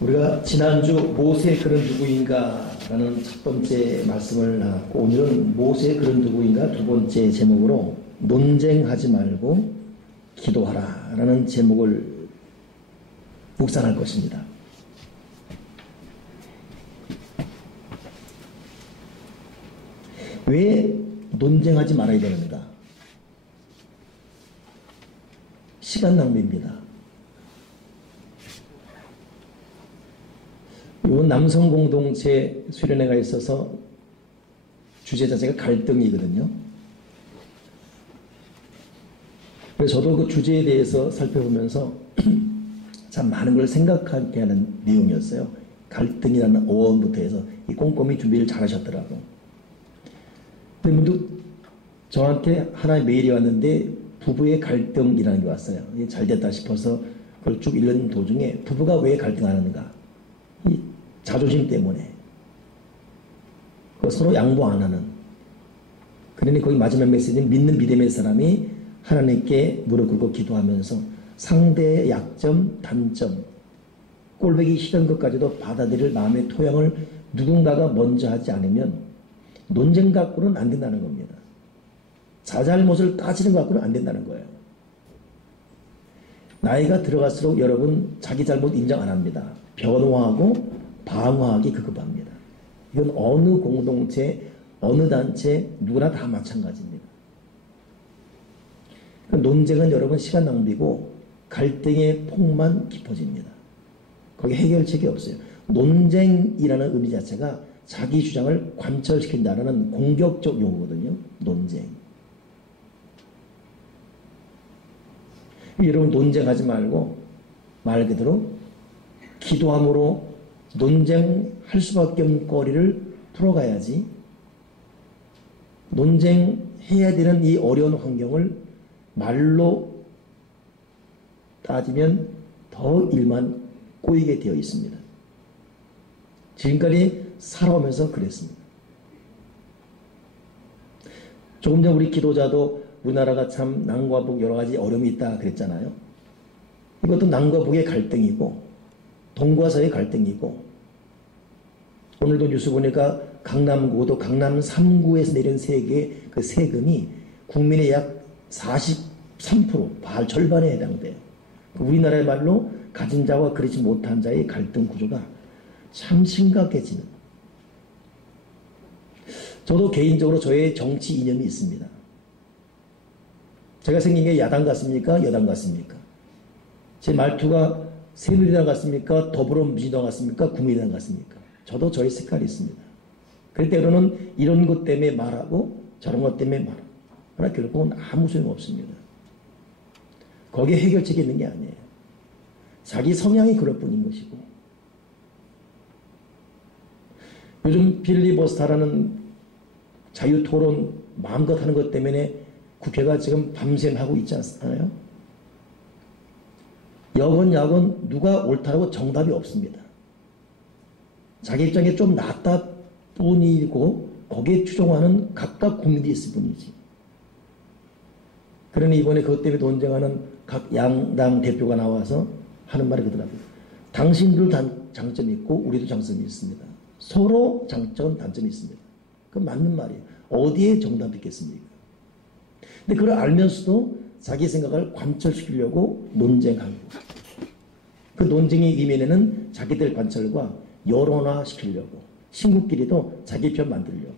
우리가 지난주 모세의 글은 누구인가 라는 첫 번째 말씀을 나눴고, 오늘은 모세의 글은 누구인가 두 번째 제목으로 논쟁하지 말고 기도하라 라는 제목을 묵상할 것입니다. 왜 논쟁하지 말아야 되는가? 시간 낭비입니다. 이 남성 공동체 수련회가 있어서 주제 자체가 갈등이거든요. 그래서 저도 그 주제에 대해서 살펴보면서 참 많은 걸 생각하게 하는 내용이었어요. 갈등이라는 어원부터 해서 꼼꼼히 준비를 잘 하셨더라고. 근데 문득 저한테 하나의 메일이 왔는데 부부의 갈등이라는 게 왔어요. 이게 잘 됐다 싶어서 그걸 쭉 읽는 도중에 부부가 왜 갈등하는가? 이 자존심 때문에 서로 양보 안 하는. 그러니 거기 마지막 메시지는 믿는 믿음의 사람이 하나님께 무릎 꿇고 기도하면서 상대의 약점, 단점, 꼴보기 싫은 것까지도 받아들일 마음의 토양을 누군가가 먼저 하지 않으면 논쟁 갖고는 안 된다는 겁니다. 자잘못을 따지는 것 갖고는 안 된다는 거예요. 나이가 들어갈수록 여러분 자기 잘못 인정 안 합니다. 변호하고 방어하기 급급합니다. 이건 어느 공동체, 어느 단체, 누구나 다 마찬가지입니다. 논쟁은 여러분 시간 낭비고 갈등의 폭만 깊어집니다. 거기 해결책이 없어요. 논쟁이라는 의미 자체가 자기 주장을 관철시킨다는 공격적 용어거든요. 논쟁. 여러분 논쟁하지 말고 말 그대로 기도함으로 논쟁할 수밖에 없는 거리를 풀어가야지. 논쟁해야 되는 이 어려운 환경을 말로 따지면 더 일만 꼬이게 되어 있습니다. 지금까지 살아오면서 그랬습니다. 조금 전 우리 기도자도 우리나라가 참 남과 북 여러 가지 어려움이 있다 그랬잖아요. 이것도 남과 북의 갈등이고 동과 서의 갈등이고, 오늘도 뉴스 보니까 강남구도 강남 3구에서 내린 그 세금이 국민의 약 43%, 절반에 해당돼요. 우리나라의 말로 가진 자와 그렇지 못한 자의 갈등 구조가 참 심각해지는. 저도 개인적으로 저의 정치 이념이 있습니다. 제가 생긴 게 야당 같습니까? 여당 같습니까? 제 말투가 새누리당 같습니까? 더불어민주당 같습니까? 국민의당 같습니까? 저도 저의 색깔이 있습니다. 그럴 때로는 이런 것 때문에 말하고 저런 것 때문에 말하고, 그러나 결국은 아무 소용 없습니다. 거기에 해결책이 있는 게 아니에요. 자기 성향이 그럴 뿐인 것이고. 요즘 필리버스터라는 자유토론 마음껏 하는 것 때문에 국회가 지금 밤샘 하고 있지 않나요? 여건 누가 옳다고 정답이 없습니다. 자기 입장에 좀 낫다 뿐이고 거기에 추종하는 각각 국민이 있을 뿐이지. 그러니 이번에 그것 때문에 논쟁하는 각 양당 대표가 나와서 하는 말이 그러더라고요. 당신들 장점이 있고 우리도 장점이 있습니다. 서로 장점, 단점이 있습니다. 그건 맞는 말이에요. 어디에 정답이 있겠습니까? 근데 그걸 알면서도 자기 생각을 관철시키려고 논쟁하고, 그 논쟁의 이면에는 자기들 관철과 여론화시키려고, 친구끼리도 자기 편 만들려고.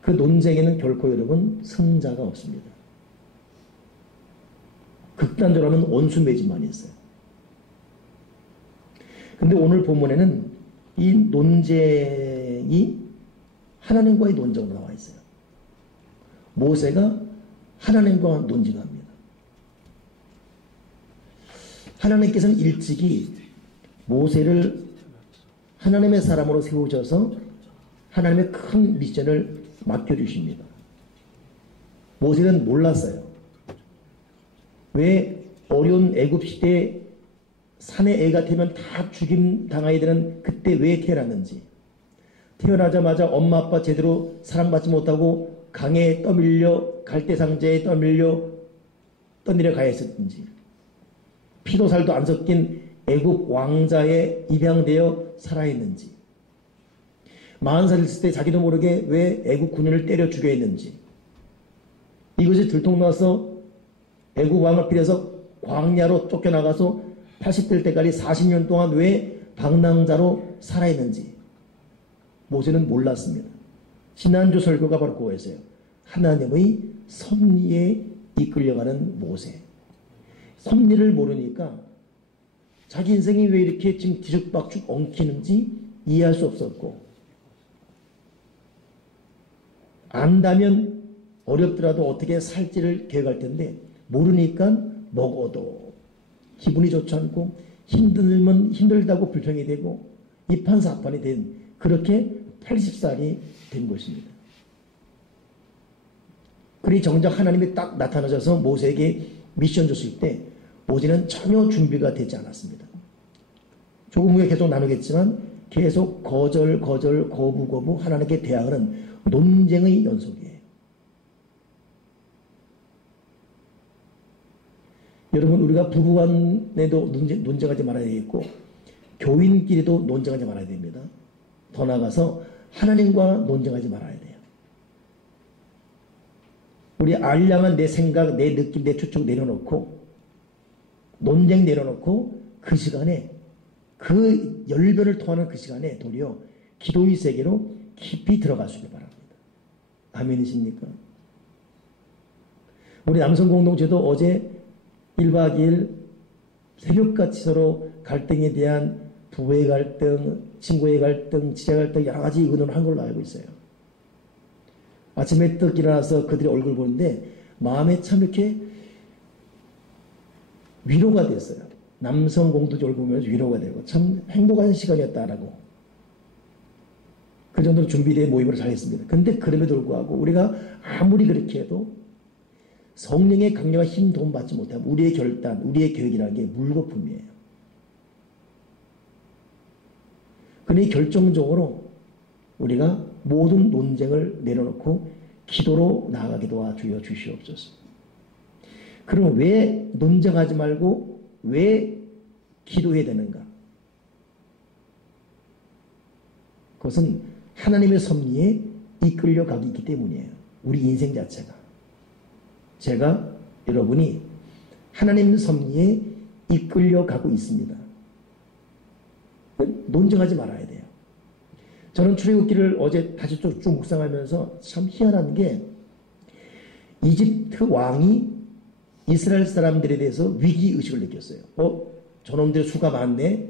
그 논쟁에는 결코 여러분 승자가 없습니다. 극단적으로 하면 원수 매진만 있어요. 근데 오늘 본문에는 이 논쟁이 하나님과의 논쟁으로 나와 있어요. 모세가 하나님과 논쟁합니다. 하나님께서는 일찍이 모세를 하나님의 사람으로 세우셔서 하나님의 큰 미션을 맡겨주십니다. 모세는 몰랐어요. 왜 어려운 애굽시대에 산의 애가 태면 다 죽임 당해야 되는 그때 왜 태어났는지, 태어나자마자 엄마 아빠 제대로 사랑받지 못하고 강에 떠밀려 갈대상자에 떠밀려 떠내려 가야 했었는지, 피도 살도 안 섞인 애굽 왕자에 입양되어 살아있는지, 40살 있을 때 자기도 모르게 왜 애굽 군인을 때려 죽여 했는지, 이것이 들통나서 애굽 왕을 빌어서 광야로 쫓겨나가서 80될 때까지 40년 동안 왜 방랑자로 살아있는지 모세는 몰랐습니다. 지난주 설교가 바로 그거였어요. 하나님의 섭리에 이끌려가는 모세. 섭리를 모르니까 자기 인생이 왜 이렇게 지금 뒤죽박죽 엉키는지 이해할 수 없었고, 안다면 어렵더라도 어떻게 살지를 계획할 텐데 모르니까 먹어도 기분이 좋지 않고 힘들면 힘들다고 불평이 되고 이판사판이 된, 그렇게 80살이 된 것입니다. 그리 정작 하나님이 딱 나타나셔서 모세에게 미션 줬을 때 모세는 전혀 준비가 되지 않았습니다. 조금 후에 계속 나누겠지만 계속 거절 거부 하나님께 대항하는 논쟁의 연속이에요. 여러분, 우리가 부부간에도 논쟁하지 말아야 되겠고 교인끼리도 논쟁하지 말아야 됩니다. 더 나아가서 하나님과 논쟁하지 말아야 돼요. 우리 알량한 내 생각, 내 느낌, 내 추측 내려놓고 논쟁 내려놓고 그 시간에, 그 열변을 통하는 그 시간에 도리어 기도의 세계로 깊이 들어가시기 바랍니다. 아멘이십니까? 우리 남성 공동체도 어제 1박 2일 새벽같이 서로 갈등에 대한 부부의 갈등, 친구의 갈등, 지자 갈등 여러 가지 의논을 한 걸로 알고 있어요. 아침에 떡 일어나서 그들의 얼굴 보는데 마음에 참 이렇게 위로가 됐어요. 남성 공동체 얼굴 보면서 위로가 되고 참 행복한 시간이었다라고. 그 정도로 준비된 모임을 잘했습니다. 근데 그럼에도 불구하고 우리가 아무리 그렇게 해도 성령의 강력한 힘 도움 받지 못하면 우리의 결단, 우리의 계획이라는 게 물거품이에요. 그러니 결정적으로 우리가 모든 논쟁을 내려놓고 기도로 나아가게 도와주여 주시옵소서. 그럼 왜 논쟁하지 말고 왜 기도해야 되는가? 그것은 하나님의 섭리에 이끌려가기 있기 때문이에요. 우리 인생 자체가. 제가 여러분이 하나님 섭리에 이끌려가고 있습니다. 논쟁하지 말아야 돼요. 저는 출애굽기를 어제 다시 쭉 묵상하면서 참 희한한 게 이집트 왕이 이스라엘 사람들에 대해서 위기의식을 느꼈어요. 저놈들 수가 많네.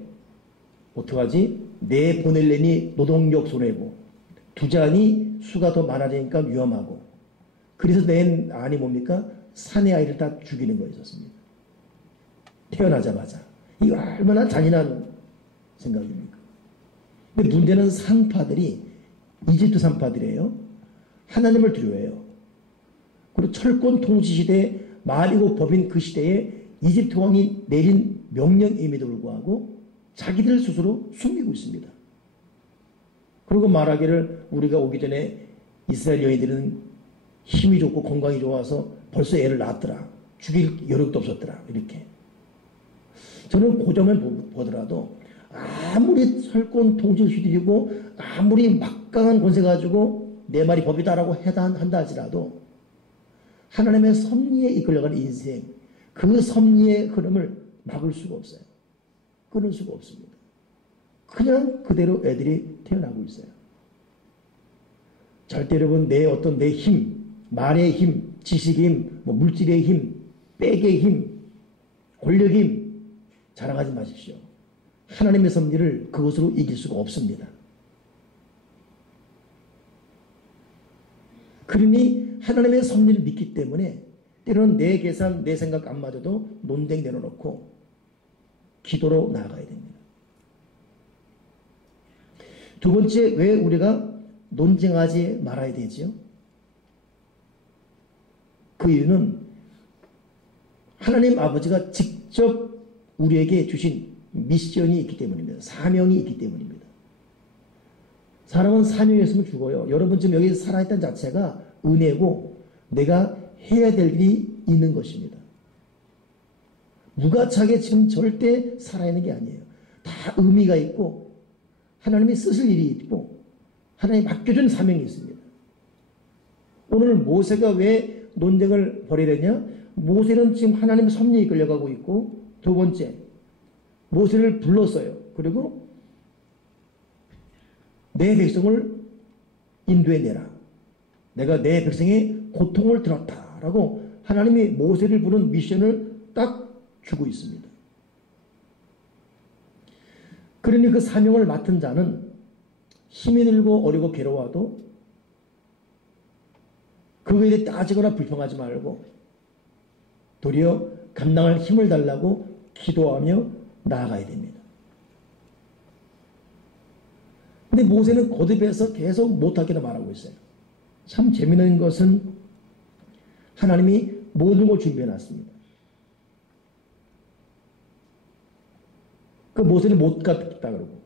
어떡하지? 내 보낼래니 노동력 손해고 두자니 수가 더 많아지니까 위험하고, 그래서 낸 안이 뭡니까? 사내 아이를 다 죽이는 거였었습니다. 태어나자마자. 이거 얼마나 잔인한 생각입니까? 근데 문제는 산파들이 이집트 산파들이에요. 하나님을 두려워해요. 그리고 철권 통치 시대 말이고 법인 그 시대에 이집트 왕이 내린 명령임에도 불구하고 자기들 스스로 숨기고 있습니다. 그리고 말하기를 우리가 오기 전에 이스라엘 여인들은 힘이 좋고 건강이 좋아서 벌써 애를 낳았더라. 죽일 여력도 없었더라. 이렇게. 저는 그 점을 보더라도 아무리 철권 통치를 휘두르고 아무리 막강한 권세 가지고 내 말이 법이다라고 한다 할지라도 하나님의 섭리에 이끌려가는 인생, 그 섭리의 흐름을 막을 수가 없어요. 끊을 수가 없습니다. 그냥 그대로 애들이 태어나고 있어요. 절대 여러분 내 힘, 말의 힘, 지식의 힘, 물질의 힘, 백의 힘, 권력의 힘 자랑하지 마십시오. 하나님의 섭리를 그것으로 이길 수가 없습니다. 그러니 하나님의 섭리를 믿기 때문에 때로는 내 계산, 내 생각 안 맞아도 논쟁 내려놓고 기도로 나아가야 됩니다. 두 번째, 왜 우리가 논쟁하지 말아야 되지요? 그 이유는 하나님 아버지가 직접 우리에게 주신 미션이 있기 때문입니다. 사명이 있기 때문입니다. 사람은 사명이 없으면 죽어요. 여러분 지금 여기서 살아있다는 자체가 은혜고 내가 해야 될 일이 있는 것입니다. 무가차게 지금 절대 살아있는 게 아니에요. 다 의미가 있고 하나님이 쓰실 일이 있고 하나님이 맡겨준 사명이 있습니다. 오늘 모세가 왜 논쟁을 벌이려냐? 모세는 지금 하나님의 섭리에 끌려가고 있고, 두 번째, 모세를 불렀어요. 그리고 내 백성을 인도해내라. 내가 내 백성의 고통을 들었다라고 하나님이 모세를 부른 미션을 딱 주고 있습니다. 그러니 그 사명을 맡은 자는 힘이 들고 어리고 괴로워도 그거에 대해 따지거나 불평하지 말고 도리어 감당할 힘을 달라고 기도하며 나아가야 됩니다. 근데 모세는 고집해서 계속 못하기나 말하고 있어요. 참 재미있는 것은 하나님이 모든 걸 준비해 놨습니다. 그 모세는 못 갔다 그러고,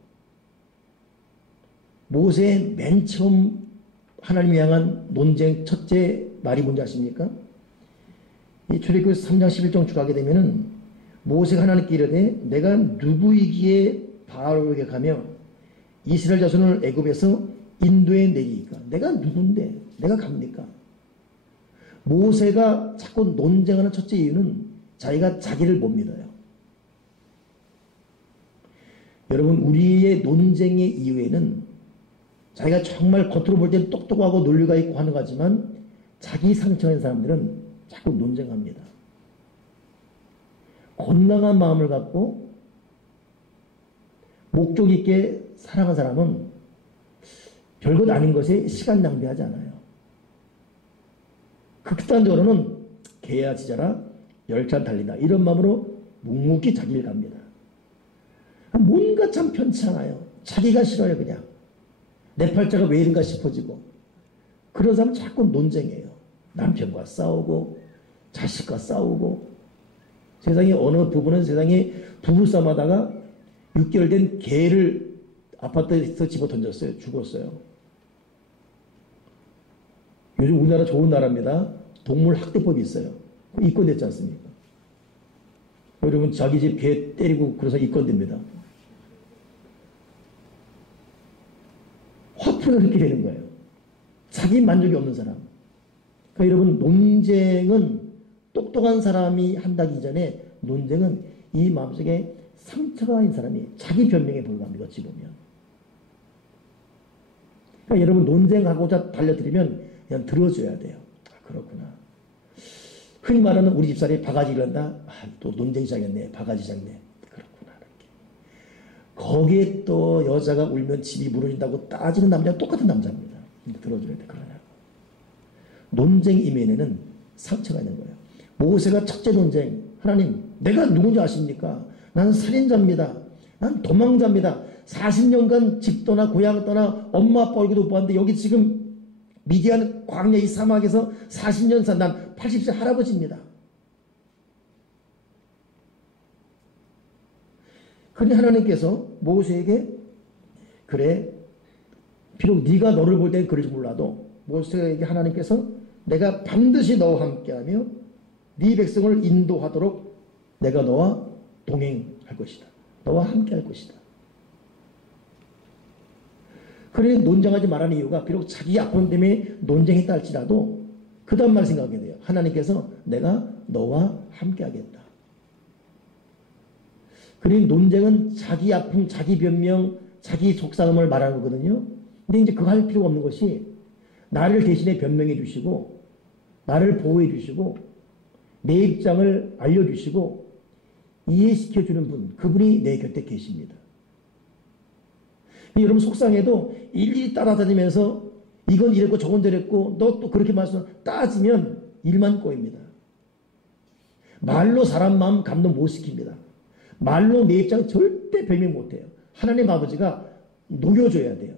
모세의 맨 처음 하나님 향한 논쟁 첫째 말이 뭔지 아십니까? 이 출애굽기 3장 11절 추가하게 되면은 모세가 하나님께 이르되 내가 누구이기에 바로에게 가며 이스라엘 자손을 애굽에서 인도해 내리니까 내가 누군데 내가 갑니까? 모세가 자꾸 논쟁하는 첫째 이유는 자기가 자기를 못 믿어요. 여러분, 우리의 논쟁의 이유에는 자기가 정말 겉으로 볼 때는 똑똑하고 논리가 있고 하는 거지만 자기 상처인 사람들은 자꾸 논쟁합니다. 건강한 마음을 갖고 목적 있게 살아간 사람은 별것 아닌 것에 시간 낭비하지 않아요. 극단적으로는 개야 지자라 열차 달리다 이런 마음으로 묵묵히 자기를 갑니다. 뭔가 참 편치 않아요. 자기가 싫어요. 그냥 내 팔자가 왜 이런가 싶어지고, 그런 사람은 자꾸 논쟁해요. 남편과 싸우고 자식과 싸우고, 세상에 어느 부부는 세상에 부부싸움 하다가 6개월 된 개를 아파트에서 집어 던졌어요. 죽었어요. 요즘 우리나라 좋은 나라입니다. 동물학대법이 있어요. 입건됐지 않습니까? 여러분, 자기 집 개 때리고 그래서 입건됩니다. 화풀이가 그렇게 되는 거예요. 자기 만족이 없는 사람. 그러니까 여러분, 논쟁은 똑똑한 사람이 한다기 전에 논쟁은 이 마음속에 상처가 있는 사람이 자기 변명에 불과합니다. 어찌 보면. 그러니까 여러분, 논쟁하고자 달려들으면 그냥 들어줘야 돼요. 아, 그렇구나. 흔히 말하는 우리 집사람이 바가지를 한다. 아, 또 논쟁 시작했네. 바가지 시작네. 그렇구나. 이렇게. 거기에 또 여자가 울면 집이 무너진다고 따지는 남자가 똑같은 남자입니다. 들어줘야 돼. 그러냐고. 논쟁 이면에는 상처가 있는 거예요. 모세가 첫째 논쟁. 하나님, 내가 누군지 아십니까? 나는 살인자입니다. 난 도망자입니다. 40년간 집 떠나 고향 떠나 엄마 아빠 얼굴도 못 봤는데 여기 지금 미디안 광야 이 사막에서 40년 산 난 80세 할아버지입니다. 그러니 하나님께서 모세에게 그래, 비록 네가 너를 볼 때는 그럴지 몰라도 모세에게 하나님께서 내가 반드시 너와 함께하며 네 백성을 인도하도록 내가 너와 동행할 것이다. 너와 함께할 것이다. 그래, 논쟁하지 말라는 이유가 비록 자기 아픔 때문에 논쟁했다 할지라도 그 다음 말 생각하게 돼요. 하나님께서 내가 너와 함께하겠다. 그러니 논쟁은 자기 아픔, 자기 변명, 자기 속상함을 말하는 거거든요. 근데 이제 그거 할 필요가 없는 것이 나를 대신에 변명해 주시고 나를 보호해 주시고 내 입장을 알려주시고 이해시켜 주는 분, 그분이 내 곁에 계십니다. 여러분, 속상해도 일일이 따라다니면서 이건 이랬고 저건 저랬고 너 또 그렇게 말씀 따지면 일만 꼬입니다. 말로 사람 마음 감동 못 시킵니다. 말로 내 입장 절대 변명 못해요. 하나님 아버지가 녹여줘야 돼요.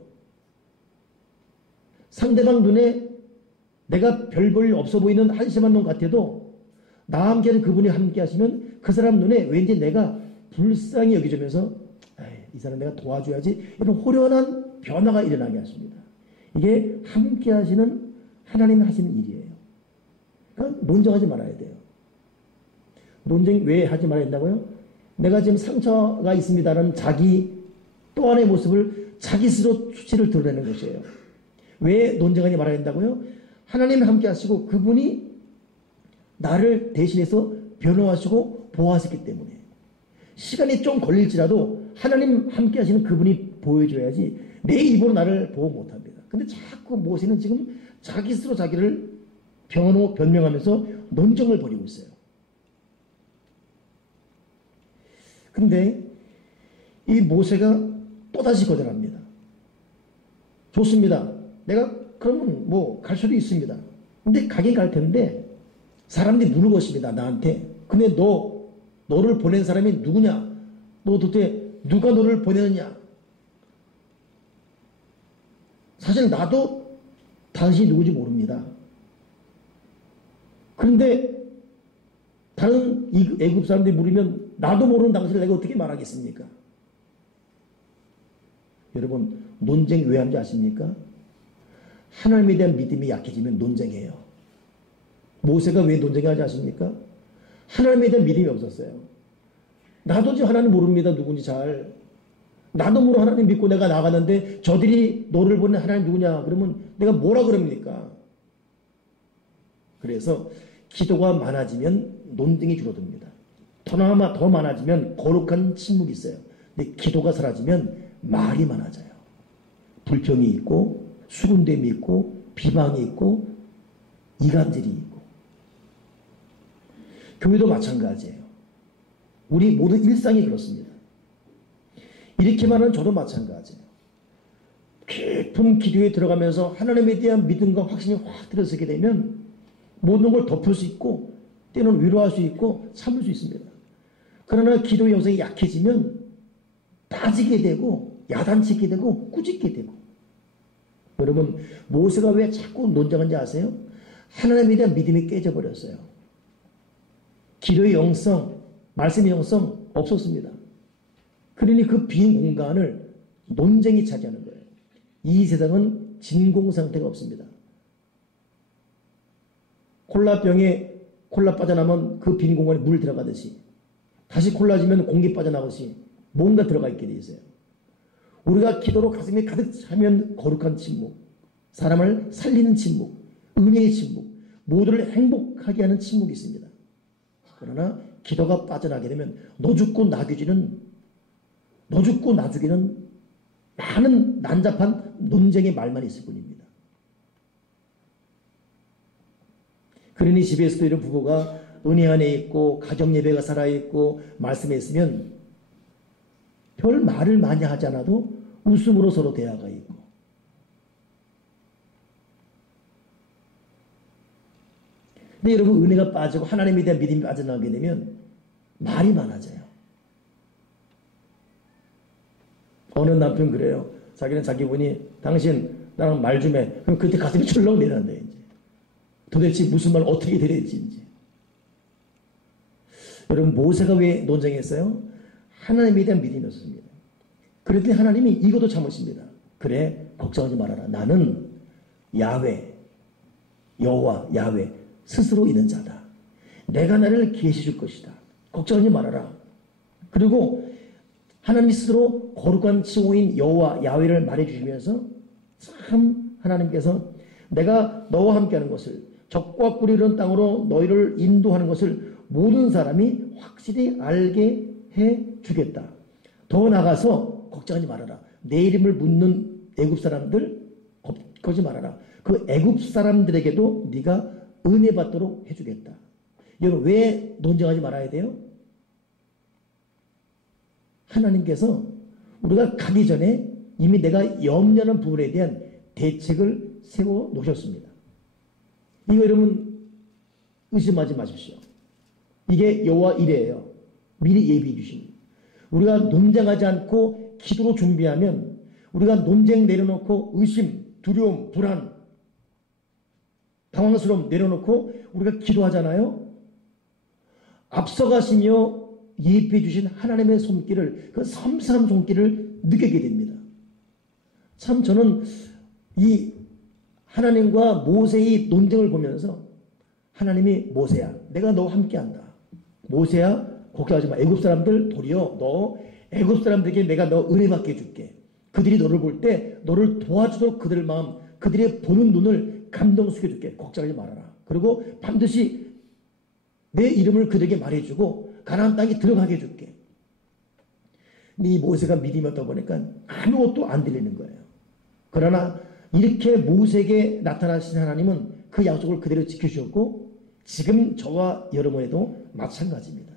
상대방 눈에 내가 별 볼 일 없어 보이는 한심한 놈 같아도 나와 함께하는 그분이 함께 하시면 그 사람 눈에 왠지 내가 불쌍히 여겨지면서 이 사람 내가 도와줘야지, 이런 호련한 변화가 일어나게 하십니다. 이게 함께 하시는 하나님이 하시는 일이에요. 그러니까 논쟁하지 말아야 돼요. 논쟁 왜 하지 말아야 된다고요? 내가 지금 상처가 있습니다라는 자기 또 하나의 모습을 자기 스스로 수치를 드러내는 것이에요. 왜 논쟁하지 말아야 된다고요? 하나님 함께 하시고 그분이 나를 대신해서 변호하시고 보호하셨기 때문에 시간이 좀 걸릴지라도 하나님 함께 하시는 그분이 보여줘야지 내 입으로 나를 보호 못합니다. 근데 자꾸 모세는 지금 자기 스스로 자기를 변명하면서 논쟁을 벌이고 있어요. 근데 이 모세가 또다시 거절합니다. 좋습니다. 내가 그러면 뭐 갈 수도 있습니다. 근데 가긴 갈 텐데 사람들이 물을 것입니다. 나한테. 근데 너를 보낸 사람이 누구냐? 너 도대체 누가 너를 보내느냐? 사실 나도 당신이 누구지 모릅니다. 그런데 다른 애굽 사람들이 물으면 나도 모르는 당신을 내가 어떻게 말하겠습니까? 여러분 논쟁 왜 하는지 아십니까? 하나님에 대한 믿음이 약해지면 논쟁해요. 모세가 왜 논쟁하지 아십니까? 하나님에 대한 믿음이 없었어요. 나도 지금 하나님 모릅니다. 누군지 잘. 나도 모르고 하나님 믿고 내가 나가는데 저들이 너를 보낸 하나님 누구냐? 그러면 내가 뭐라 그럽니까? 그래서 기도가 많아지면 논쟁이 줄어듭니다. 더 많아지면 거룩한 침묵이 있어요. 근데 기도가 사라지면 말이 많아져요. 불평이 있고 수군됨이 있고 비방이 있고 이간질이 있고. 교회도 마찬가지예요. 우리 모든 일상이 그렇습니다. 이렇게 말하는 저도 마찬가지예요. 깊은 기도에 들어가면서 하나님에 대한 믿음과 확신이 확 들어서게 되면 모든 걸 덮을 수 있고 때로는 위로할 수 있고 참을 수 있습니다. 그러나 기도의 영성이 약해지면 따지게 되고 야단치게 되고 꾸짖게 되고. 여러분 모세가 왜 자꾸 논쟁한지 아세요? 하나님에 대한 믿음이 깨져버렸어요. 기도의 영성, 말씀의 영성 없었습니다. 그러니 그 빈 공간을 논쟁이 차지하는 거예요. 이 세상은 진공 상태가 없습니다. 콜라병에 콜라 빠져나면 그 빈 공간에 물 들어가듯이 다시 콜라 지면 공기 빠져나오듯이 뭔가 들어가 있게 돼 있어요. 우리가 기도로 가슴이 가득 차면 거룩한 침묵, 사람을 살리는 침묵, 은혜의 침묵, 모두를 행복하게 하는 침묵이 있습니다. 그러나 기도가 빠져나게 되면 너 죽고 나 뒤지는, 너 죽고 나 죽이는 많은 난잡한 논쟁의 말만 있을 뿐입니다. 그러니 집에서도 이런 부부가 은혜 안에 있고 가정 예배가 살아있고 말씀에 있으면 별 말을 많이 하지 않아도 웃음으로 서로 대화가 있고. 근데 여러분 은혜가 빠지고 하나님에 대한 믿음이 빠져나가게 되면 말이 많아져요. 어느 남편 그래요. 자기는 자기 분이 당신 나랑 말 좀 해. 그럼 그때 가슴이 철렁 내려간다 이제. 도대체 무슨 말 어떻게 드려야 될지 이제. 여러분 모세가 왜 논쟁했어요? 하나님에 대한 믿음이 없었습니다. 그랬더니 하나님이 이것도 참으십니다. 그래 걱정하지 말아라. 나는 야훼, 여호와 야훼 스스로 있는 자다. 내가 나를 계시 줄 것이다. 걱정하지 말아라. 그리고 하나님 스스로 거룩한 칭호인 여호와 야훼를 말해주시면서 참 하나님께서 내가 너와 함께하는 것을 적과 꿀이 흐르는 땅으로 너희를 인도하는 것을 모든 사람이 확실히 알게 해주겠다. 더 나가서 걱정하지 말아라. 내 이름을 묻는 애굽 사람들 걱정하지 말아라. 그 애굽 사람들에게도 네가 은혜 받도록 해주겠다. 여러분 왜 논쟁하지 말아야 돼요? 하나님께서 우리가 가기 전에 이미 내가 염려하는 부분에 대한 대책을 세워 놓으셨습니다. 이거 여러분 의심하지 마십시오. 이게 여호와 이레예요. 미리 예비해 주신. 우리가 논쟁하지 않고 기도로 준비하면 우리가 논쟁 내려놓고 의심, 두려움, 불안, 당황스러움 내려놓고 우리가 기도하잖아요. 앞서가시며 예비해 주신 하나님의 손길을, 그 섬세한 손길을 느끼게 됩니다. 참 저는 이 하나님과 모세의 논쟁을 보면서 하나님이 모세야 내가 너와 함께한다. 모세야 걱정하지 마. 애굽 사람들 도리어 너 애굽 사람들에게 내가 너 은혜 받게 해줄게. 그들이 너를 볼 때 너를 도와주도록 그들 마음, 그들의 보는 눈을 감동시켜줄게. 걱정하지 말아라. 그리고 반드시 내 이름을 그들에게 말해주고 가나안 땅에 들어가게 해줄게. 이 모세가 믿음이 없다 보니까 아무것도 안 들리는 거예요. 그러나 이렇게 모세에게 나타나신 하나님은 그 약속을 그대로 지켜주셨고 지금 저와 여러분에도 마찬가지입니다.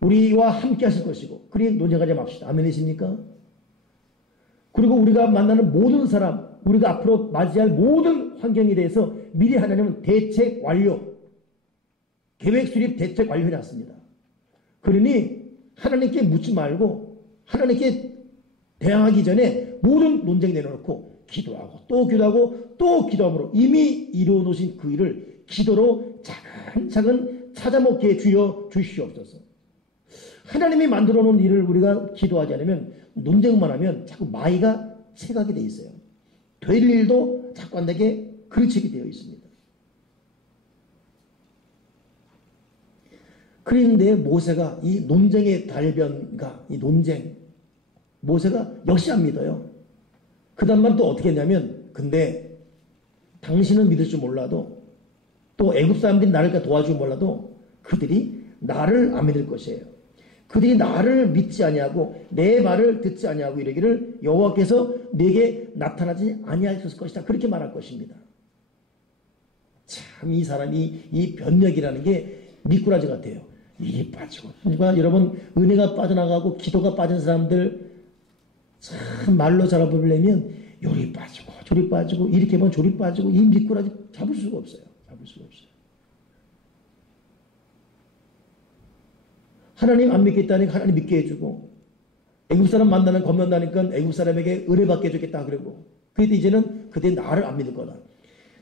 우리와 함께 하실 것이고 그리 논쟁하지 맙시다. 아멘이십니까? 그리고 우리가 만나는 모든 사람, 우리가 앞으로 맞이할 모든 환경에 대해서 미리 하나님은 대책 완료, 계획 수립 대책 완료해놨습니다. 그러니 하나님께 묻지 말고 하나님께 대항하기 전에 모든 논쟁 내려놓고 기도하고 또 기도하고 또 기도함으로 이미 이루어놓으신 그 일을 기도로 차근차근 찾아먹게 주여 주시옵소서. 하나님이 만들어 놓은 일을 우리가 기도하지 않으면 논쟁만 하면 자꾸 마이가 채가게 되어 있어요. 될 일도 자꾸 안 되게 그르치게 되어 있습니다. 그런데 모세가 이 논쟁의 달변가, 이 논쟁, 모세가 역시 안 믿어요. 그 다음만 또 어떻게 했냐면, 근데 당신은 믿을 줄 몰라도 또 애굽 사람들이 나를 도와주고 몰라도 그들이 나를 안 믿을 것이에요. 그들이 나를 믿지 아니하고 내 말을 듣지 아니하고 이러기를 여호와께서 내게 나타나지 아니하셨을 것이다. 그렇게 말할 것입니다. 참 이 사람이 이 변력이라는 게 미꾸라지 같아요. 이게 빠지고 그러니까 여러분 은혜가 빠져나가고 기도가 빠진 사람들 참 말로 잡아보려면 요리 빠지고 조리 빠지고 이렇게 하면 조리 빠지고 이 미꾸라지 잡을 수가 없어요. 잡을 수가 없어요. 하나님 안 믿겠다니까 하나님 믿게 해주고 애국 사람 만나는 겁난다니까 애국 사람에게 은혜 받게 해주겠다 그러고 그래도 이제는 그대 나를 안 믿을 거다.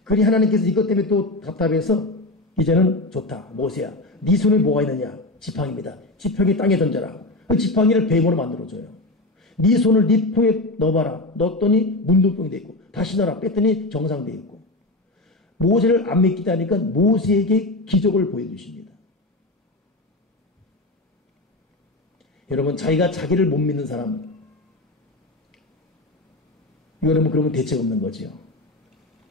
그러니 하나님께서 이것 때문에 또 답답해서 이제는 좋다. 모세야 네 손에 뭐가 있느냐. 지팡이입니다. 지팡이 땅에 던져라. 그 지팡이를 뱀으로 만들어줘요. 네 손을 네 포에 넣어봐라. 넣었더니 문둥병이 돼 있고 다시 넣어라. 뺐더니 정상돼 있고 모세를 안 믿겠다니까 모세에게 기적을 보여주십니다. 여러분 자기가 자기를 못 믿는 사람 여러분 그러면 대책 없는 거지요.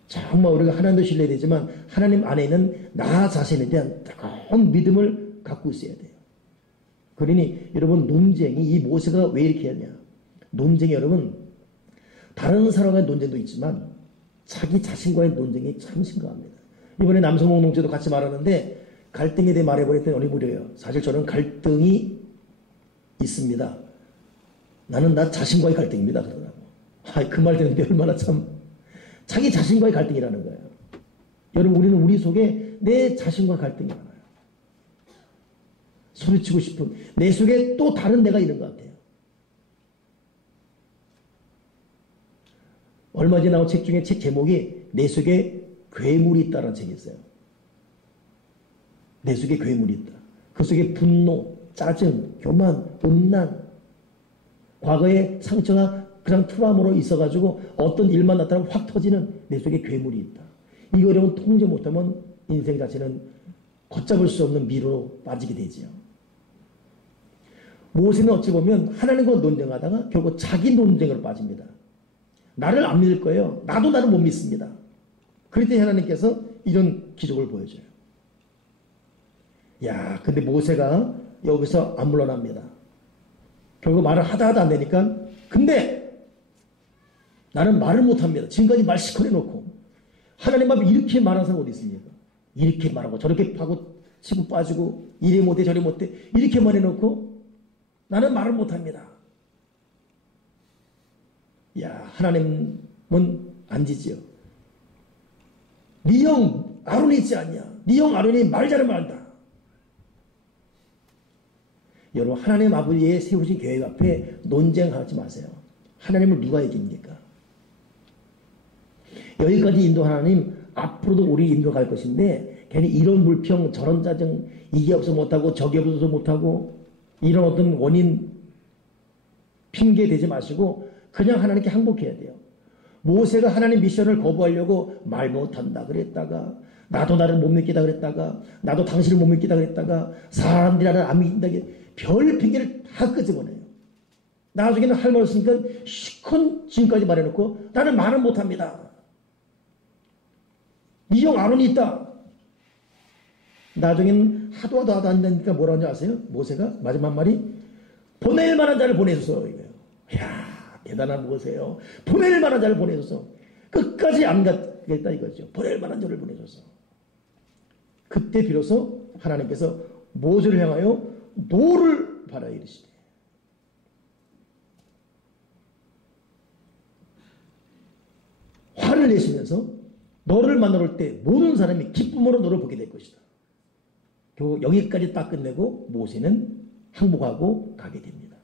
정말 우리가 하나님도 신뢰해야 되지만 하나님 안에 있는 나 자신에 대한 뜨거운 믿음을 갖고 있어야 돼요. 그러니 여러분 논쟁이 이 모세가 왜 이렇게 하냐. 논쟁이 여러분 다른 사람과의 논쟁도 있지만 자기 자신과의 논쟁이 참 심각합니다. 이번에 남성공동체도 같이 말하는데 갈등에 대해 말해버렸더니 어느 무료예요. 사실 저는 갈등이 있습니다. 나는 나 자신과의 갈등입니다. 그러더라고. 그 말 듣는데 얼마나 참 자기 자신과의 갈등이라는 거예요. 여러분 우리는 우리 속에 내 자신과 갈등이 많아요. 소리치고 싶은 내 속에 또 다른 내가 있는 것 같아요. 얼마 전에 나온 책 중에 책 제목이 내 속에 괴물이 있다라는 책이 있어요. 내 속에 괴물이 있다. 그 속에 분노, 짜증, 교만, 음란, 과거의 상처가 그냥 트라우마로 있어가지고 어떤 일만 나타나면 확 터지는 내 속에 괴물이 있다. 이거 여러분 통제 못하면 인생 자체는 걷잡을 수 없는 미로로 빠지게 되지요. 모세는 어찌 보면 하나님과 논쟁하다가 결국 자기 논쟁으로 빠집니다. 나를 안 믿을 거예요. 나도 나를 못 믿습니다. 그럴 때 하나님께서 이런 기적을 보여줘요. 야, 근데 모세가 여기서 안 물러납니다. 결국 말을 하다 안 되니까 근데 나는 말을 못합니다. 지금까지 말 시커내 놓고 하나님 앞에 이렇게 말하는 사람 어디 있습니까? 이렇게 말하고 저렇게 하고 치고 빠지고 이래 못해 저래 못해 이렇게 말해놓고 나는 말을 못합니다. 야, 하나님은 안 지지요. 네 형 아론이 있지 않냐? 네 형 아론이 말 잘하면 안다. 여러분 하나님 아버지의 세우신 계획 앞에 논쟁하지 마세요. 하나님을 누가 이깁니까? 여기까지 인도 하나님 앞으로도 우리 인도갈 것인데 괜히 이런 불평 저런 짜증 이게 없어 못하고 저게 없어서 못하고 이런 어떤 원인 핑계 대지 마시고 그냥 하나님께 항복해야 돼요. 모세가 하나님 미션을 거부하려고 말 못한다 그랬다가 나도 나를 못 믿겠다 그랬다가, 나도 당신을 못 믿겠다 그랬다가, 사람들이 나를 안 믿는다, 별 핑계를 다 끄집어내요. 나중에는 할 말 없으니까 시큰 지금까지 말해놓고 나는 말은 못합니다. 이종 아론이 있다. 나중에는 하도 안 된다니까 뭐라 하는지 아세요? 모세가 마지막 말이 보낼 만한 자를 보내소서 이거예요. 이야, 대단한 모세요. 보낼 만한 자를 보내소서. 끝까지 안 가겠다 이거죠. 보낼 만한 자를 보내소서. 그때 비로소 하나님께서 모세를 향하여 노를 바라 이르시되, 화를 내시면서 너를 만나러 올 때 모든 사람이 기쁨으로 너를 보게 될 것이다. 결국 여기까지 딱 끝내고 모세는 항복하고 가게 됩니다.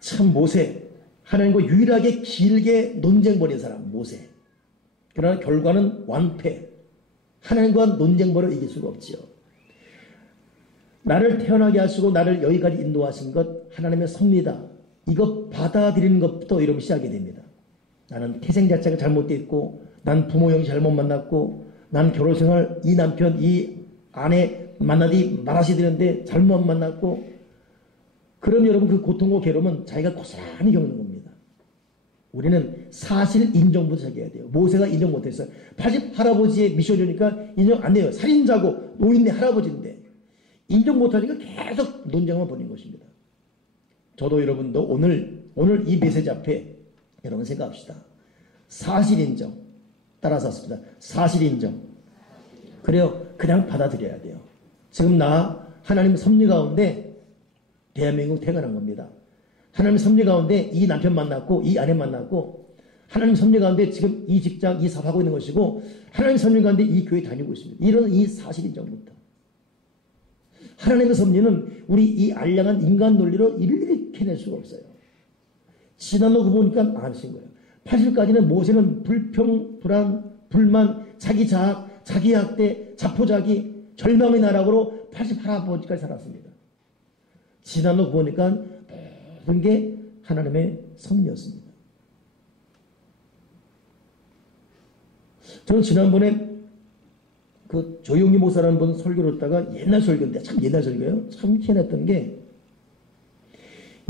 참 모세, 하나님과 유일하게 길게 논쟁 벌인 사람 모세. 그러나 결과는 완패. 하나님과 논쟁 벌여 이길 수가 없지요. 나를 태어나게 하시고 나를 여기까지 인도하신 것 하나님의 섭리다. 이거 받아들이는 것부터 이러면 시작이 됩니다. 나는 태생 자체가 잘못되어 있고, 난 부모 형이 잘못 만났고, 난 결혼생활 이 남편 이 아내 만나지 말하셔야 되는데 잘못 만났고, 그럼 여러분 그 고통과 괴로움은 자기가 고스란히 겪는 겁니다. 우리는 사실 인정부터 시작해야 돼요. 모세가 인정 못했어요. 80 할아버지의 미션이니까 인정 안 돼요. 살인자고 노인네 할아버지인데 인정 못하니까 계속 논쟁만 벌인 것입니다. 저도 여러분도 오늘 이 메시지 앞에 여러분 생각합시다. 사실 인정. 따라서 습니다. 사실 인정. 그래요. 그냥 받아들여야 돼요. 지금 나 하나님 섭리 가운데 대한민국 태어난 겁니다. 하나님 섭리 가운데 이 남편 만났고 이 아내 만났고, 하나님 섭리 가운데 지금 이 직장 이 사업하고 있는 것이고, 하나님 섭리 가운데 이 교회 다니고 있습니다. 이런 이 사실 인정부터. 하나님의 섭리는 우리 이 알량한 인간 논리로 일일이 캐낼 수가 없어요. 지난번 보니까 아신 거예요. 80까지는 모세는 불평, 불안, 불만, 자기 자학, 자기 학대, 자포자기, 절망의 나락으로 80 할아버지까지 살았습니다. 지난번 보니까 모든 게 하나님의 섭리였습니다. 저는 지난번에 그 조용기 목사라는 분 설교를 듣다가, 옛날 설교인데 참 옛날 설교예요. 참 희한했던 게,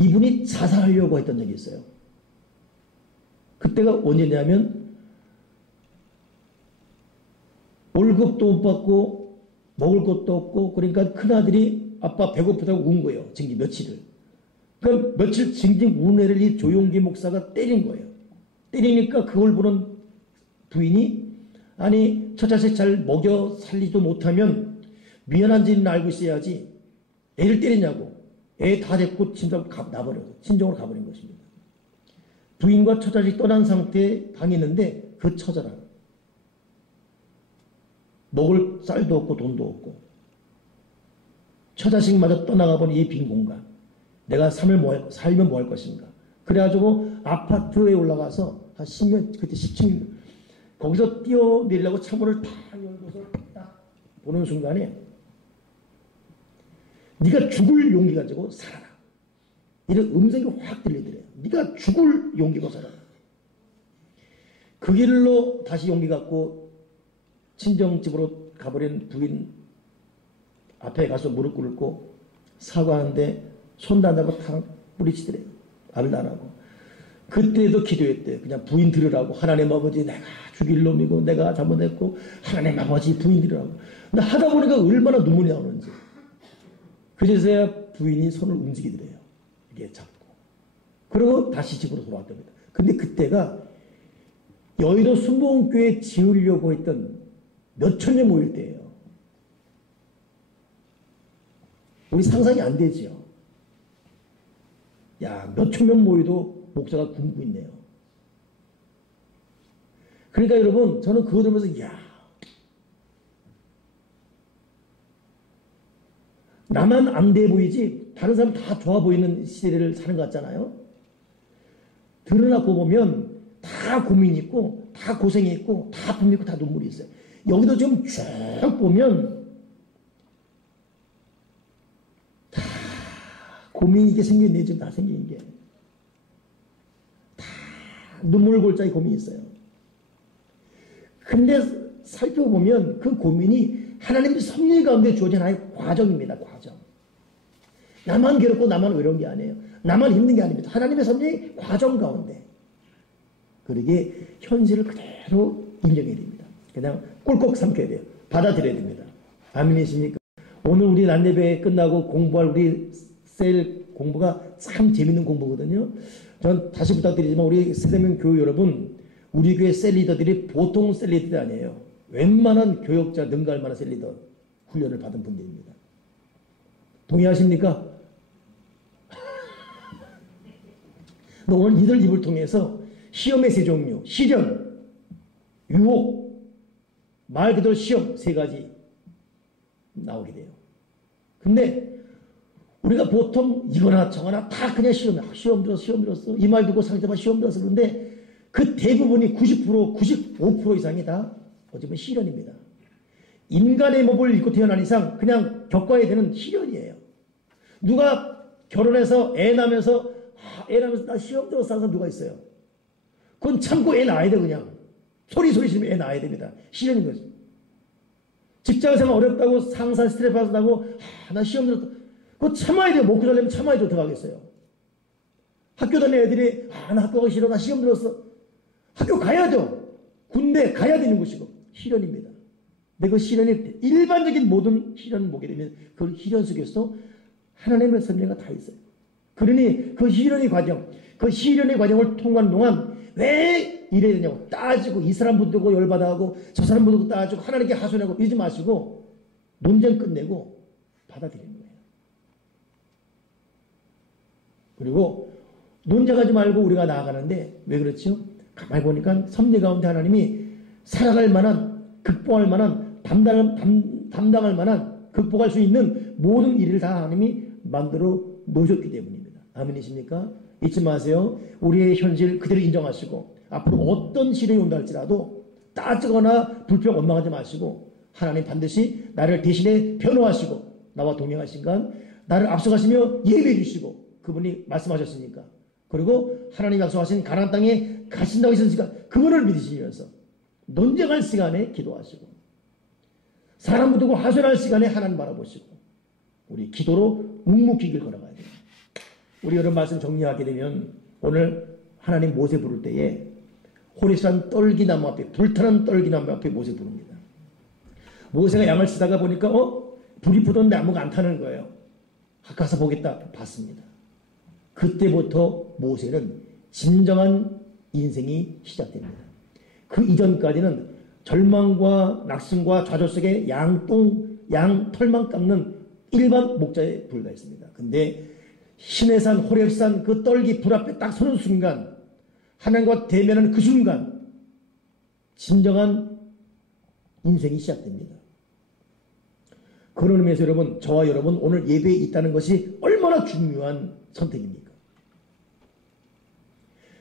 이분이 자살하려고 했던 적이 있어요. 그때가 언제냐면 월급도 못 받고 먹을 것도 없고, 그러니까 큰아들이 아빠 배고프다고 운 거예요. 징징 며칠을. 그 며칠 징징 우는 애를 이 조용기 목사가 때린 거예요. 때리니까 그걸 보는 부인이, 아니 저 자식 잘 먹여 살리지도 못하면 미안한지는 알고 있어야지 애를 때리냐고. 애 다 데리고 친정으로 가버린 것입니다. 부인과 처자식 떠난 상태에 방이 있는데 그 처자라. 먹을 쌀도 없고 돈도 없고, 처자식마저 떠나가버린 이 빈 공간. 내가 살면 뭐 할 것인가. 그래가지고 아파트에 올라가서 한 10년, 그때 10층, 거기서 뛰어내리려고 창문을 다 열고서 딱 보는 순간에, 네가 죽을 용기 가지고 살아라. 이런 음성이 확 들리더래요. 네가 죽을 용기 가지고 살아라. 그 길로 다시 용기 갖고 친정집으로 가버린 부인 앞에 가서 무릎 꿇고 사과하는데 손도 안 잡고 탁 뿌리치더래요. 말도 안 하고. 그때도 기도했대요. 그냥 부인 들으라고. 하나님 아버지, 내가 죽일 놈이고 내가 잘못했고 하나님 아버지 부인 들으라고. 근데 하다 보니까 얼마나 눈물이 나오는지. 그제서야 부인이 손을 움직이더래요. 이게 잡고. 그리고 다시 집으로 돌아왔답니다. 근데 그때가 여의도 순복음교회 지으려고 했던 몇천 명 모일 때예요. 우리 상상이 안 되지요. 야, 몇천 명 모여도 목사가 굶고 있네요. 그러니까 여러분, 저는 그거 들으면서, 야, 나만 안 돼 보이지 다른 사람 다 좋아 보이는 시대를 사는 것 같잖아요. 드러나고 보면 다 고민이 있고 다 고생이 있고 다 아픔이 있고 다 눈물이 있어요. 여기도 좀 쭉 보면 다 고민이 이게 생겼네. 지금 다 생긴 게 다 눈물 골짜기 고민이 있어요. 근데 살펴보면 그 고민이 하나님의 섭리 가운데 주어진 하나의 과정입니다. 과정. 나만 괴롭고 나만 외로운 게 아니에요. 나만 힘든 게 아닙니다. 하나님의 섭리 과정 가운데. 그러기에 현실을 그대로 인정해야 됩니다. 그냥 꿀꺽 삼켜야 돼요. 받아들여야 됩니다. 아멘이십니까? 오늘 우리 낮예배 끝나고 공부할 우리 셀 공부가 참 재밌는 공부거든요. 전 다시 부탁드리지만 우리 세대명 교회 여러분, 우리 교회 셀 리더들이 보통 셀 리더들이 아니에요. 웬만한 교역자 능가할 만한 셀 리더 훈련을 받은 분들입니다. 동의하십니까? 오늘 이들 입을 통해서 시험의 세 종류, 시련, 유혹, 말 그대로 시험 세 가지 나오게 돼요. 근데 우리가 보통 이거나 저거나 다 그냥 시험 들었어. 이 말 듣고 상대방 시험 들었어. 그런데 그 대부분이 90%, 95% 이상이 다 어쩌면 시련입니다. 인간의 몸을 입고 태어난 이상 그냥 겪어야 되는 시련이에요. 누가 결혼해서 애 낳으면서 나 시험 들었어 하는 누가 있어요? 그건 참고 애 낳아야 돼. 그냥 소리 지르면 애 낳아야 됩니다. 시련인 거죠. 직장생활 어렵다고 상사 스트레스 받는다고 나 시험 들었다. 그거 참아야 돼요. 먹고 살려면 참아야죠. 어떡하겠어요. 학교 다니는 애들이 나 학교 가기 싫어. 나 시험 들었어. 학교 가야죠. 군대 가야 되는 것이고 시련입니다. 근데 그 시련이 일반적인 모든 시련을 보게 되면 그 시련 속에서 하나님의 섭리가 다 있어요. 그러니 그 시련의 과정을 통과하는 동안 왜 이래야 되냐고 따지고 이 사람 붙들고 열받아하고 저 사람 붙들고 따지고 하나님께 하소연하고 이러지 마시고 논쟁 끝내고 받아들이는 거예요. 그리고 논쟁하지 말고 우리가 나아가는데 왜 그렇죠? 가만히 보니까 섭리 가운데 하나님이 살아갈 만한, 극복할 만한, 담당할 만한, 극복할 수 있는 모든 일을 다 하나님이 만들어 놓으셨기 때문입니다. 아멘이십니까? 잊지 마세요. 우리의 현실 그대로 인정하시고 앞으로 어떤 시련이 온다 할지라도 따지거나 불평 원망하지 마시고 하나님 반드시 나를 대신에 변호하시고 나와 동행하신 나를 앞서가시며 예배해 주시고 그분이 말씀하셨으니까 그리고 하나님 약속하신 가나안 땅에 가신다고 하셨으니까 그분을 믿으시면서 논쟁할 시간에 기도하시고 사람 붙들고 하소연할 시간에 하나님 바라보시고 우리 기도로 묵묵히 길 걸어가야 돼요. 우리 여러분 말씀 정리하게 되면 오늘 하나님 모세 부를 때에 호리산 떨기나무 앞에 불타는 떨기나무 앞에 모세 부릅니다. 모세가 양을 치다가 보니까 불이 붙었는데 나무가 안 타는 거예요. 가서 보겠다 봤습니다. 그때부터 모세는 진정한 인생이 시작됩니다. 그 이전까지는 절망과 낙심과 좌절 속에 양 털만 깎는 일반 목자에 불과했습니다. 근데 시내산 호렙산 그 떨기 불 앞에 딱 서는 순간 하나님과 대면하는 그 순간 진정한 인생이 시작됩니다. 그런 의미에서 여러분 저와 여러분 오늘 예배에 있다는 것이 얼마나 중요한 선택입니까?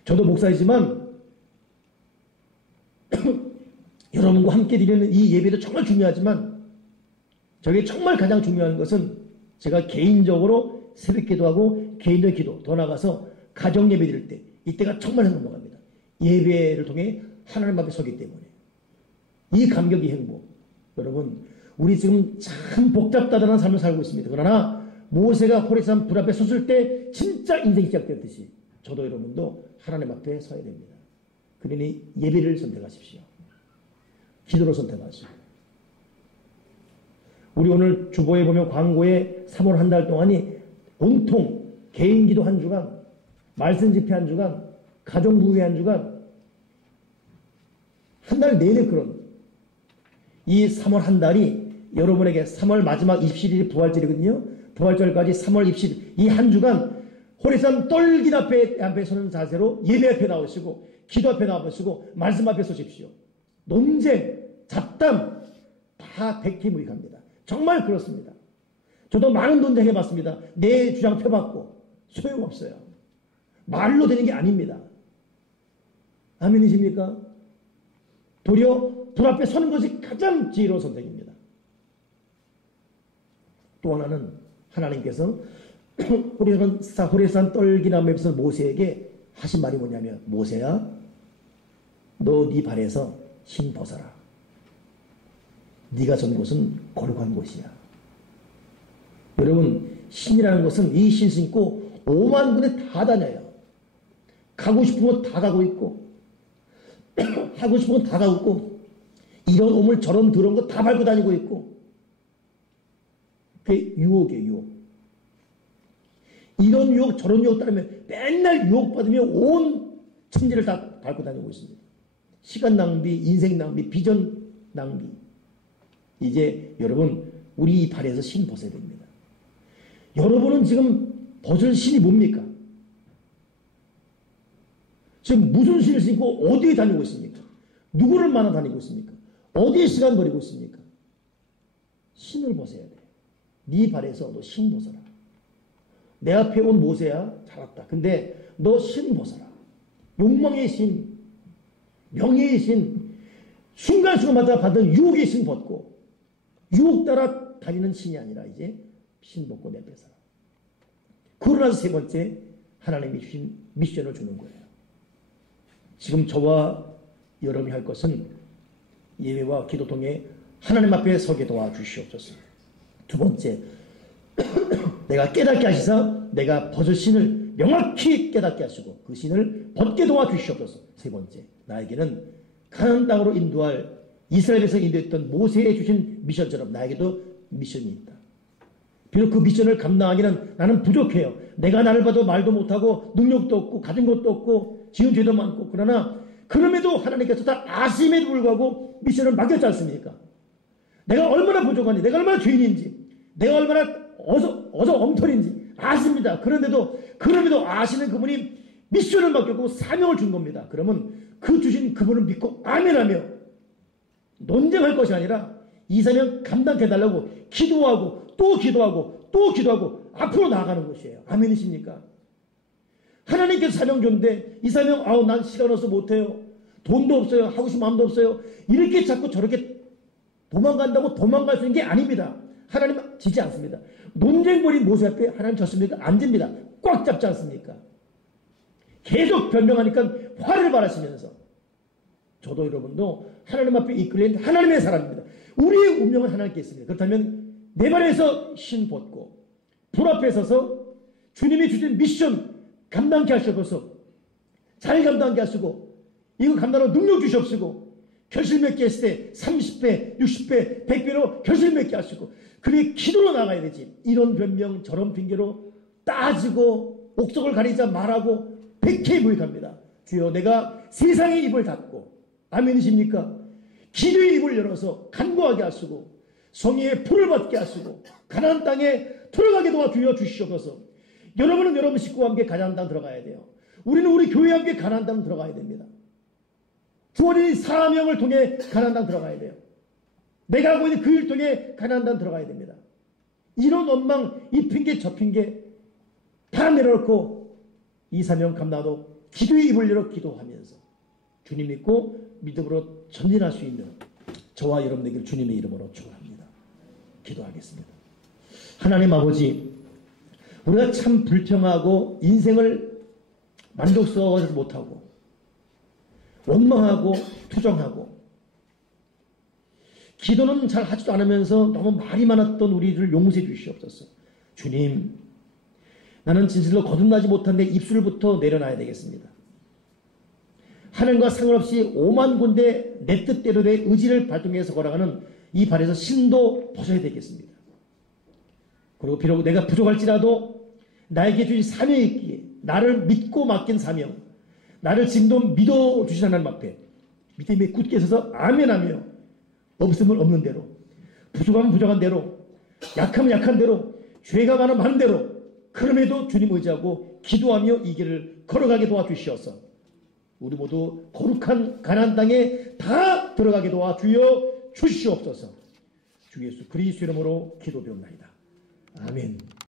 저도 목사이지만 여러분과 함께 드리는 이 예배도 정말 중요하지만 저게 정말 가장 중요한 것은 제가 개인적으로 새벽 기도하고 개인적 기도 더 나가서 가정 예배 드릴 때 이때가 정말 행복합니다. 예배를 통해 하나님 앞에 서기 때문에 이 감격이 행복. 여러분 우리 지금 참 복잡다단한 삶을 살고 있습니다. 그러나 모세가 호렙산 불 앞에 섰을 때 진짜 인생이 시작되었듯이 저도 여러분도 하나님 앞에 서야 됩니다. 그러니 예배를 선택하십시오. 기도로 선택하시고 우리 오늘 주보에 보면 광고에 3월 한 달 동안이 온통 개인 기도 한 주간, 말씀 집회 한 주간, 가정 부회 한 주간 한 달 내내 그런 이 3월 한 달이 여러분에게 3월 마지막 27일이 부활절이거든요. 부활절까지 3월 27일 이 한 주간 호렙산 떨긴 앞에 서는 자세로 예배 앞에 나오시고 기도 앞에 나오시고 말씀 앞에 서십시오. 논쟁, 잡담 다 백기무익합니다. 정말 그렇습니다. 저도 많은 논쟁 해봤습니다. 내 주장 펴봤고 소용없어요. 말로 되는 게 아닙니다. 아멘이십니까? 도리어 불 앞에 서는 것이 가장 지혜로운 선택입니다. 또 하나는 하나님께서 호렙산 떨기나무에서 모세에게 하신 말이 뭐냐면 모세야 너 네 발에서 힘 벗어라. 네가 선 곳은 거룩한 곳이야. 여러분, 신이라는 것은 이 신 신고 5만 군데 다 다녀요. 가고 싶은 건 다 가고 있고 하고 싶은 건 다 가고 있고 이런 오물 저런 더러운 거 다 밟고 다니고 있고 그게 유혹이에요. 유혹. 이런 유혹 저런 유혹 따르면 맨날 유혹받으며 온 천지를 다 밟고 다니고 있습니다. 시간 낭비, 인생 낭비, 비전 낭비. 이제 여러분 우리 이 발에서 신 벗어야 됩니다. 여러분은 지금 벗을 신이 뭡니까? 지금 무슨 신을 신고 어디에 다니고 있습니까? 누구를 만나 다니고 있습니까? 어디에 시간 버리고 있습니까? 신을 벗어야 돼. 네 발에서 너 신 벗어라. 내 앞에 온 모세야 잘 왔다. 근데 너 신 벗어라. 욕망의 신, 명예의 신, 순간순간마다 받은 유혹의 신 벗고 유혹 따라 다니는 신이 아니라 이제 신 벗고 내빼서라. 그러고 나서 세 번째 하나님이 주신 미션을 주는 거예요. 지금 저와 여러분이 할 것은 예배와 기도 통해 하나님 앞에 서게 도와주시옵소서. 두 번째, 내가 깨닫게 하시사 내가 벗을 신을 명확히 깨닫게 하시고 그 신을 벗게 도와주시옵소서. 세 번째, 나에게는 가나안 땅으로 인도할 이스라엘에서 인도했던 모세에 주신 미션처럼 나에게도 미션이 있다. 비록 그 미션을 감당하기는 나는 부족해요. 내가 나를 봐도 말도 못하고 능력도 없고 가진 것도 없고 지은 죄도 많고 그러나 그럼에도 하나님께서 다 아심에도 불구하고 미션을 맡겼지 않습니까? 내가 얼마나 부족한지, 내가 얼마나 죄인인지, 내가 얼마나 어서 엉터리인지 아십니다. 그런데도 아시는 그분이 미션을 맡겼고 사명을 준 겁니다. 그러면 그 주신 그분을 믿고 아멘하며 논쟁할 것이 아니라 이 사명 감당해달라고 기도하고 또 기도하고 또 기도하고 앞으로 나아가는 것이에요. 아멘이십니까? 하나님께서 사명 줬는데 이 사명 난 시간 없어 못해요. 돈도 없어요. 하고 싶은 마음도 없어요. 이렇게 자꾸 저렇게 도망간다고 도망갈 수 있는 게 아닙니다. 하나님 지지 않습니다. 논쟁벌인 모세 앞에 하나님 졌습니까? 안 집니다. 꽉 잡지 않습니까? 계속 변명하니까 화를 발하시면서 저도 여러분도 하나님 앞에 이끌린 하나님의 사람입니다. 우리의 운명은 하나님께 있습니다. 그렇다면 내 발에서 신 벗고 불 앞에 서서 주님이 주신 미션 감당케 하시옵소서. 잘 감당케 하시고 이거 감당하는 능력 주시옵시고 결실 맺게 했을 때 30배, 60배, 100배로 결실 맺게 하시고 그게 기도로 나가야 되지. 이런 변명 저런 핑계로 따지고 옥석을 가리자 말하고 백해무익합니다. 주여 내가 세상의 입을 닫고 아멘이십니까? 기도의 입을 열어서 간구하게 하시고 성의의 불을 받게 하시고 가나안 땅에 들어가게 도와주여 주시옵소서. 여러분은 여러분 식구와 함께 가나안 땅 들어가야 돼요. 우리는 우리 교회와 함께 가나안 땅 들어가야 됩니다. 주어진 사명을 통해 가나안 땅 들어가야 돼요. 내가 하고 있는 그 일 통해 가나안 땅 들어가야 됩니다. 이런 원망, 이 핑계 저 핑계 다 내려놓고 이 사명 감당하도 기도의 입을 열어 기도하면서 주님 믿고 믿음으로 전진할 수 있는 저와 여러분에게 주님의 이름으로 축원합니다. 기도하겠습니다. 하나님 아버지, 우리가 참 불평하고 인생을 만족스러워하지 못하고 원망하고 투정하고 기도는 잘 하지도 않으면서 너무 말이 많았던 우리를 용서해 주시옵소서. 주님, 나는 진실로 거듭나지 못한 내 입술부터 내려놔야 되겠습니다. 하늘과 상관없이 5만 군데 내 뜻대로 내 의지를 발동해서 걸어가는 이 발에서 신도 벗어야 되겠습니다. 그리고 비록 내가 부족할지라도 나에게 주신 사명이 있기에 나를 믿고 맡긴 사명, 나를 지금도 믿어주신 하나님 앞에 믿음에 굳게 서서 아멘하며 없으면 없는 대로, 부족하면 부족한 대로, 약하면 약한 대로, 죄가 많으면 많은 대로 그럼에도 주님 의지하고 기도하며 이 길을 걸어가게 도와주시어서 우리 모두 거룩한 가나안 땅에 다 들어가게 도와주여 주시옵소서. 주 예수 그리스도 이름으로 기도드립니다. 아멘.